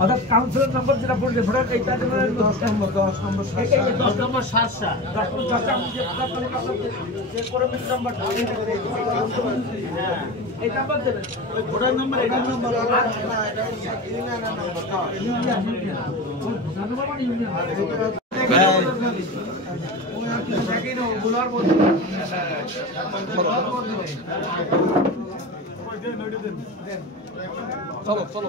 অর্থাৎ কাউন্সিলর নম্বর যেটা বললে ভোটার এইটা 10 নম্বর 10 নম্বর 10 নম্বর 7 এই নাম্বার দেবেন ওই ভোটার নম্বর এটা নম্বর চলো চলো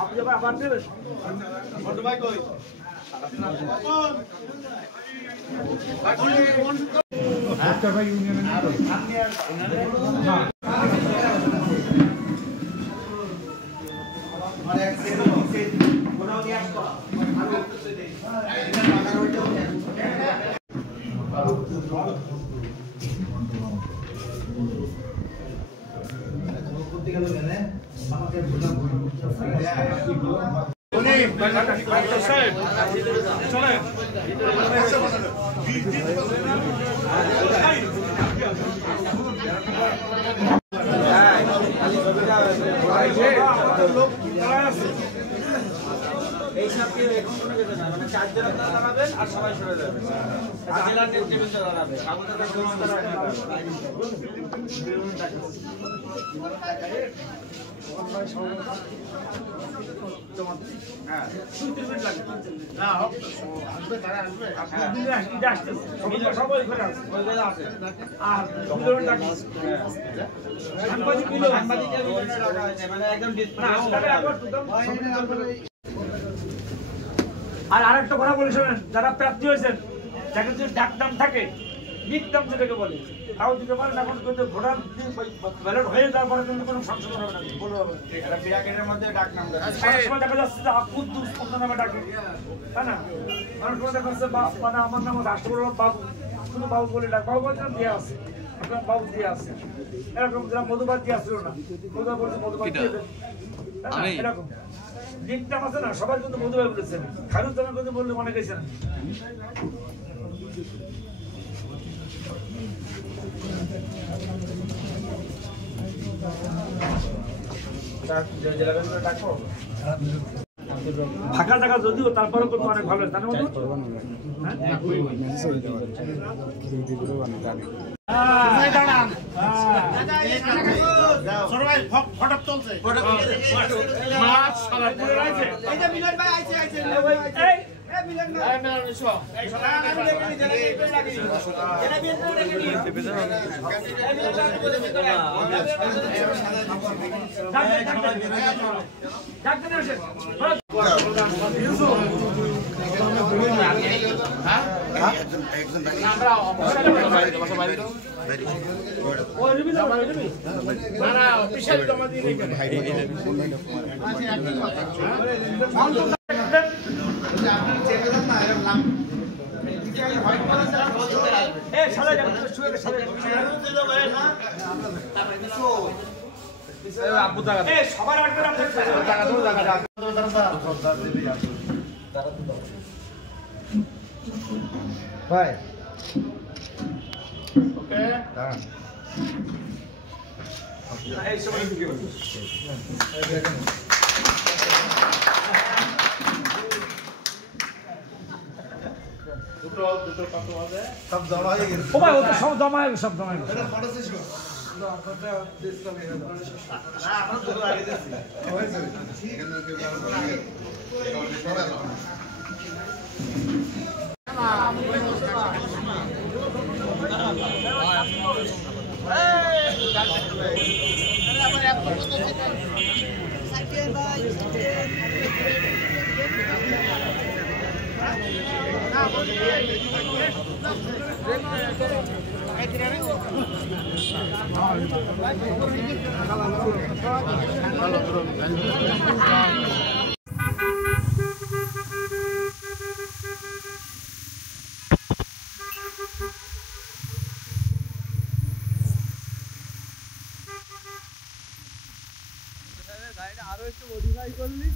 আপনি আবার দেবেন ভাই কই এইসবকে এখন কোনো কিছু না মানে চারজন আপনারা দাঁড়াবেন আর সবাই সরে যাবেন জেলার নেতৃবৃন্দ দাঁড়াবে কাগজের আর আরেকটা কথা বলে শোনেন, যারা প্রার্থী হয়েছেন যাকে যদি ডাক নাম থাকে নিক নাম যেটাকে বলে তাও দিতে পারেন। এখন কিন্তু ভোটার ব্যালট হয়ে যাওয়ার পরে কিন্তু কোনো সংশোধন হবে না, বলে হবে এটা ব্র্যাকেটের মধ্যে ডাক নাম দেখা যাচ্ছে যে কুদ্দুস অন্য নামে ডাকে, তাই না? অনেক সময় দেখা যাচ্ছে মানে আমার নাম রাষ্ট্রপতি বাবু, শুধু বাবু বলে ডাক, বাবু বলছিলাম দিয়ে আছে আপনার বাবু দিয়ে আছে, এরকম যারা মধুবাদ দিয়ে আসছিল না মধুবাদ বলছে মধুবাদ দিয়ে দেন, এরকম নিকটাম আছে না সবাই কিন্তু মধুবাদ বলেছেন, খায়রুজ্জামান কিন্তু বললে মনে গেছেন। ফাঁকা জায়গা যদিও তারপরে করতে অনেক ভালো তার মধ্যে ভাই ওকে দাঁড়ান এই সময় কি বলবো দুটো কত হবে সব জমা হয়ে গেছে ও ভাই ও তো সব জমা হয়ে গেছে সব জমা হয়ে গেছে এটা ফটো শেষ করো না আপনারটা দিস তো মেরে দাও না আপনার তো আগে দিছি হয়েছে এখানে কেউ আগে সরা দাও গাড়িটা আরো একটু মডিফাই করলি